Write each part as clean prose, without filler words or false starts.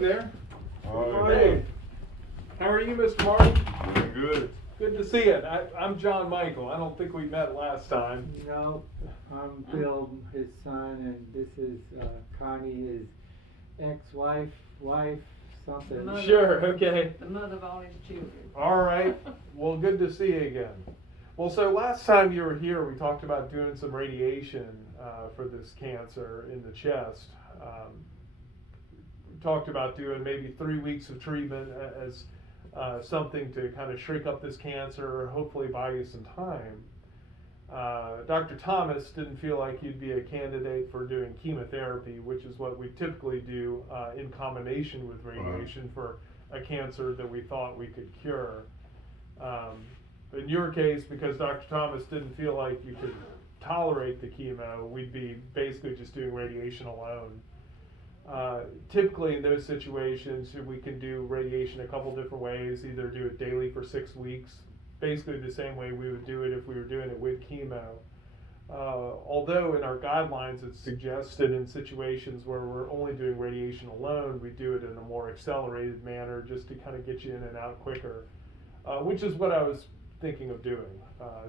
morning there. All Good right. morning. How are you, Mr. Martin? Doing good. Good to see you. I'm John Michael. I don't think we met last time. No, I'm Bill, his son, and this is Connie, his ex-wife, something. Mother. Sure, okay. The mother of all his children. All right. Well, good to see you again. Well, so last time you were here, we talked about doing some radiation for this cancer in the chest. We talked about doing maybe 3 weeks of treatment as something to kind of shrink up this cancer, hopefully buy you some time. Dr. Thomas didn't feel like you'd be a candidate for doing chemotherapy, which is what we typically do in combination with radiation for a cancer that we thought we could cure. In your case, because Dr. Thomas didn't feel like you could tolerate the chemo, we'd be basically just doing radiation alone. Typically in those situations, we can do radiation a couple different ways, either do it daily for 6 weeks, basically the same way we would do it if we were doing it with chemo. Although in our guidelines it's suggested in situations where we're only doing radiation alone, we do it in a more accelerated manner just to kind of get you in and out quicker, which is what I was thinking of doing,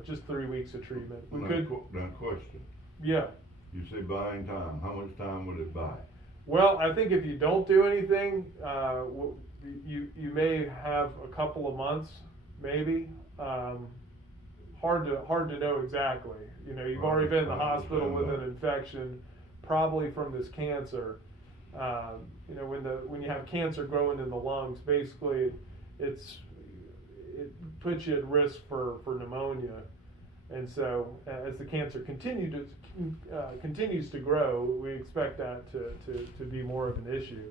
just 3 weeks of treatment. We could, Now question. yeah. You say buying time. How much time would it buy? Well, I think if you don't do anything, you may have a couple of months, maybe. Hard to know exactly. You know, you've already been in the hospital with an infection, probably from this cancer. You know, when you have cancer growing in the lungs, basically it puts you at risk for pneumonia. And so, as the cancer continues to grow, we expect that to be more of an issue.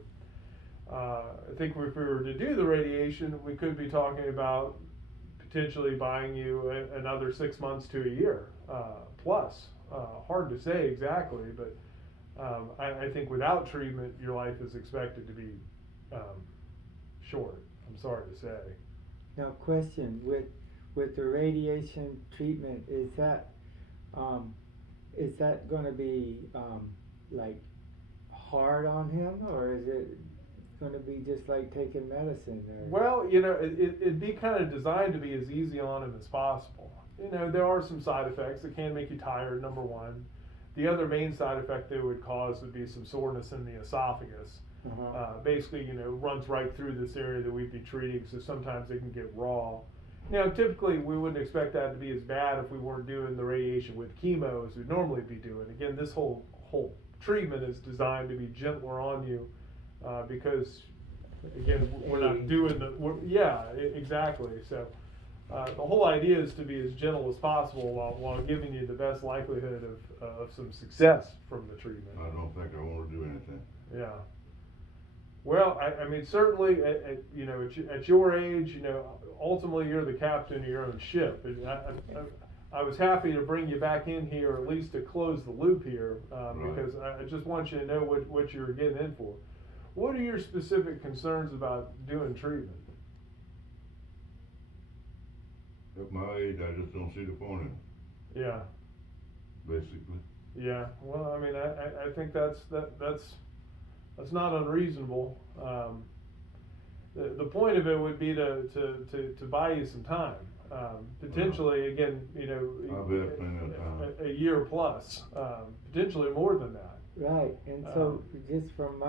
I think if we were to do the radiation, we could be talking about potentially buying you another 6 months to a year plus. Hard to say exactly, but I think without treatment, your life is expected to be short. I'm sorry to say. Now, question, with the radiation treatment, is that going to be like hard on him, or is it going to be just like taking medicine? Or? Well, you know, it'd be kind of designed to be as easy on him as possible. You know, there are some side effects that can make you tired, number one. The other main side effect they would cause would be some soreness in the esophagus. Basically, you know, runs right through this area that we'd be treating, so sometimes they can get raw. Now, typically, we wouldn't expect that to be as bad if we weren't doing the radiation with chemo as we'd normally be doing. Again, this whole treatment is designed to be gentler on you because, again, we're not doing exactly. So the whole idea is to be as gentle as possible while giving you the best likelihood of some success from the treatment. I don't think I want to do anything. Yeah. Well, I mean, certainly, you know, at your age, you know, ultimately you're the captain of your own ship. And I was happy to bring you back in here, at least to close the loop here, because I just want you to know what you're getting in for. What are your specific concerns about doing treatment? At my age, I just don't see the point in it, Yeah. basically. Yeah. Well, I mean, I think that's not unreasonable. The point of it would be to buy you some time. Potentially, again, you know, I'll be at plenty of time. a year plus, potentially more than that. Right, and so just from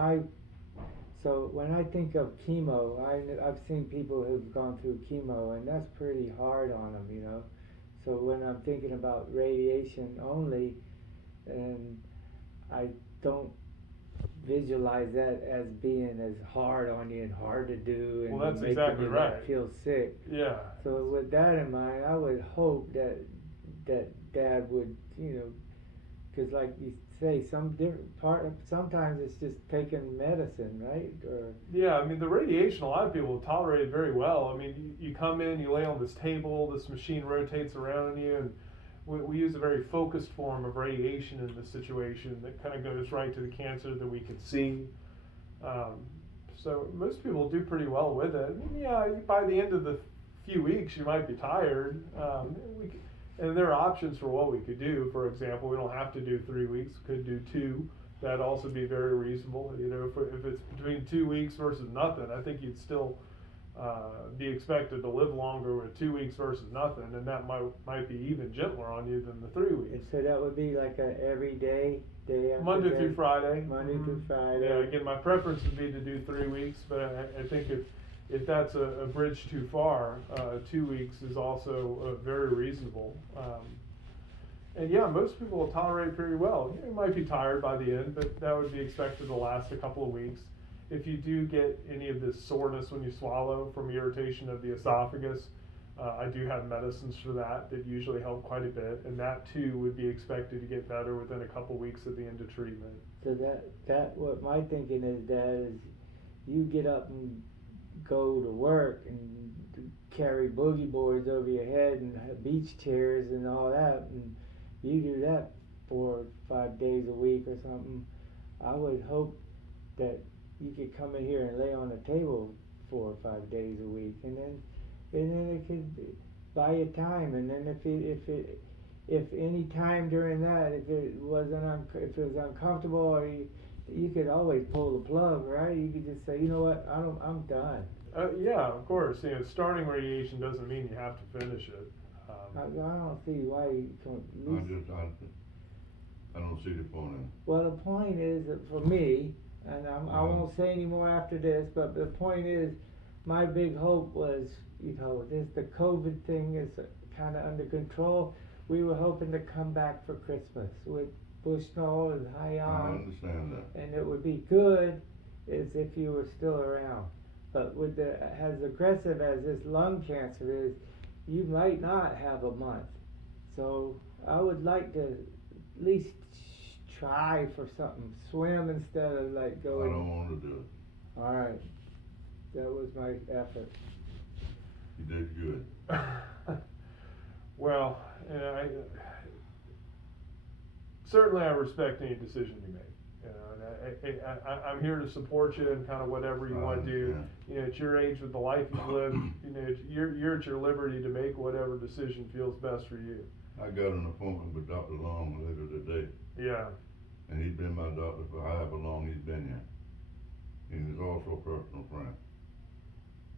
so when I think of chemo, I've seen people who've gone through chemo, and that's pretty hard on them, you know. So when I'm thinking about radiation only, and I don't visualize that as being as hard on you and hard to do, and Well, that's making exactly you right. not feel sick. Yeah. So with that in mind, I would hope that Dad would, you know, because like you say, sometimes it's just taking medicine, right? Or Yeah, I mean, the radiation, a lot of people tolerate it very well. I mean, you come in, you lay on this table, this machine rotates around you, and we use a very focused form of radiation in this situation that kind of goes right to the cancer that we can see. So most people do pretty well with it. Yeah, by the end of the few weeks, you might be tired. And there are options for what we could do. For example, we don't have to do 3 weeks, we could do 2. that'd also be very reasonable. You know, if it's between 2 weeks versus nothing, I think you'd still be expected to live longer with 2 weeks versus nothing, and that might be even gentler on you than the 3 weeks. And so that would be like a every day after Monday day? through Friday. Monday through Mhm. Friday. Yeah, again, my preference would be to do 3 weeks, but I think if that's a bridge too far, 2 weeks is also very reasonable. And yeah, most people will tolerate pretty well. You might be tired by the end, but that would be expected to last a couple of weeks. If you do get any of this soreness when you swallow from irritation of the esophagus, I do have medicines for that usually help quite a bit, and that too would be expected to get better within a couple weeks at the end of treatment. So that what my thinking is, Dad, is you get up and go to work and carry boogie boards over your head and have beach chairs and all that, and you do that 4 or 5 days a week or something. I would hope that you could come in here and lay on the table 4 or 5 days a week, and then it could buy you time. And then if any time during that, if it was uncomfortable, or you could always pull the plug, right? You could just say, you know what, I'm done. Yeah, of course. You know, starting radiation doesn't mean you have to finish it. I don't see why you can't. I don't see the point in it. Well, the point is that for me, and I won't say any more after this, but the point is, my big hope was, you know, the COVID thing is kind of under control. We were hoping to come back for Christmas with Bushnell and I Hyon, understand that. and it would be good as if you were still around. But with as aggressive as this lung cancer is, you might not have a month. So I would like to at least try for something, swim instead of like I going. don't wanna do it. All right, that was my effort. You did good. Well, certainly I respect any decision you make. You know, and I'm here to support you in kind of whatever you want to do. Yeah. You know, at your age, with the life you've lived, you know, you're at your liberty to make whatever decision feels best for you. I got an appointment with Dr. Long later today, Yeah. and he's been my doctor for however long he's been here. And he's also a personal friend.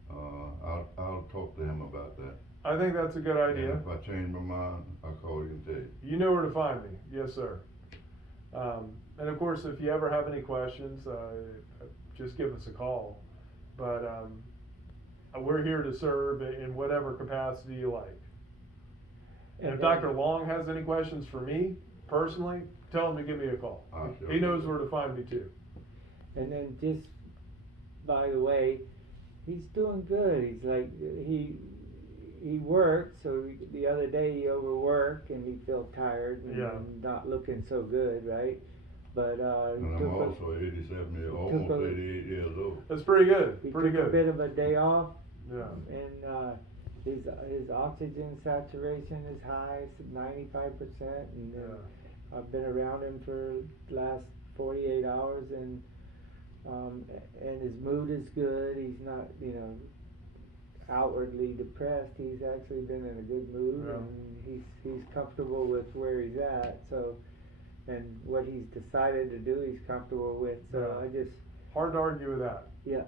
I'll talk to him about that. I think that's a good idea. And if I change my mind, I'll call you and tell you. You know where to find me. Yes, sir. And of course, if you ever have any questions, just give us a call. But we're here to serve in whatever capacity you like. And if Dr. Long has any questions for me personally, tell him to give me a call. He knows where to find me too. And then just, by the way, he's doing good. He's like, he worked, so the other day he overworked and he felt tired and not looking so good, right? But and I'm also 87 almost 88 years old. That's pretty good. He Pretty took good. a bit of a day off. Yeah. And his oxygen saturation is high, it's 95%, and I've been around him for the last 48 hours, and his mood is good. He's not, you know, outwardly depressed. He's actually been in a good mood, and he's comfortable with where he's at. So, and what he's decided to do, he's comfortable with. So I just hard to argue with that. Yeah.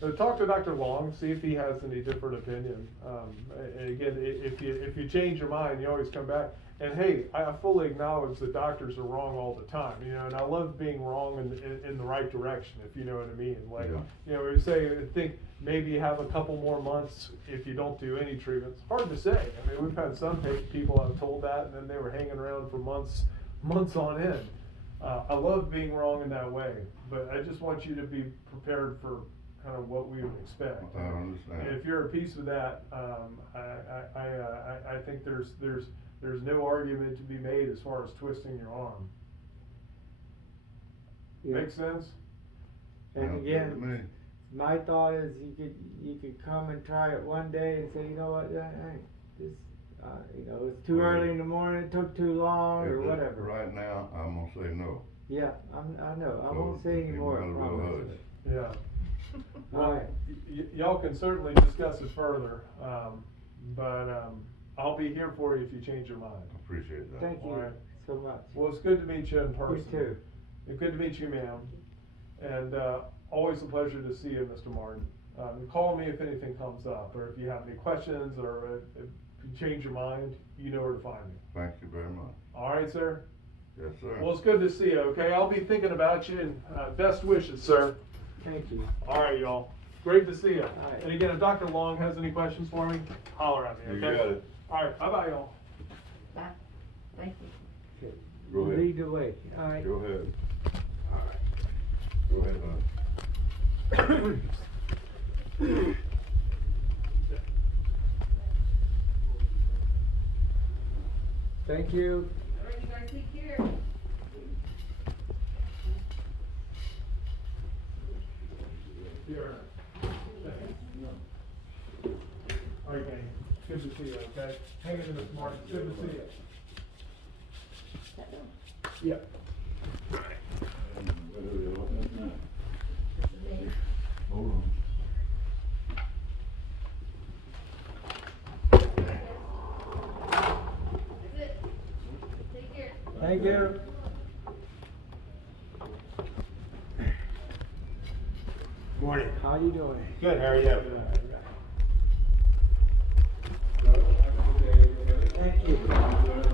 So talk to Dr. Long, see if he has any different opinion. And again, if you change your mind, you always come back. And hey, I fully acknowledge that doctors are wrong all the time, you know, and I love being wrong in the right direction, if you know what I mean. Like, you know, we say, I think maybe you have a couple more months if you don't do any treatments. Hard to say. I mean, we've had some people I've told that, and then they were hanging around for months on end. I love being wrong in that way, but I just want you to be prepared for kind of what we would expect. I understand. And if you're at peace with that, I think there's no argument to be made as far as twisting your arm. Yeah. Make sense? And again, my thought is you could come and try it one day and say, you know what, this you know, it's too early in the morning, it took too long, or whatever. Right now, I'm gonna say no. Yeah, I know. I won't say any more. I promise. Yeah. Well, Alright. y'all can certainly discuss it further, but I'll be here for you if you change your mind. Appreciate that. Thank you Alright. so much. Well, it's good to meet you in person. You too. Good to meet you, ma'am. And always a pleasure to see you, Mr. Martin. Call me if anything comes up, or if you have any questions, or if you change your mind, you know where to find me. Thank you very much. All right, sir? Yes, sir. Well, it's good to see you, okay? I'll be thinking about you, and best wishes, sir. Thank you. All right, y'all. Great to see you. All right. And again, if Dr. Long has any questions for me, holler at me, You okay? got it. All right, bye-bye, y'all. Bye. Thank you. Okay. Go ahead. Lead the way. All right. Go ahead. Go ahead, Thank you. All right, you guys take care. Here. All right, gang. Good to see you, okay? Hang in there, Mr. Martin. Good to see you. Yeah. Hold on. That's it. Take care. Thank you. Morning. How you doing? Good, how are you? Thank you.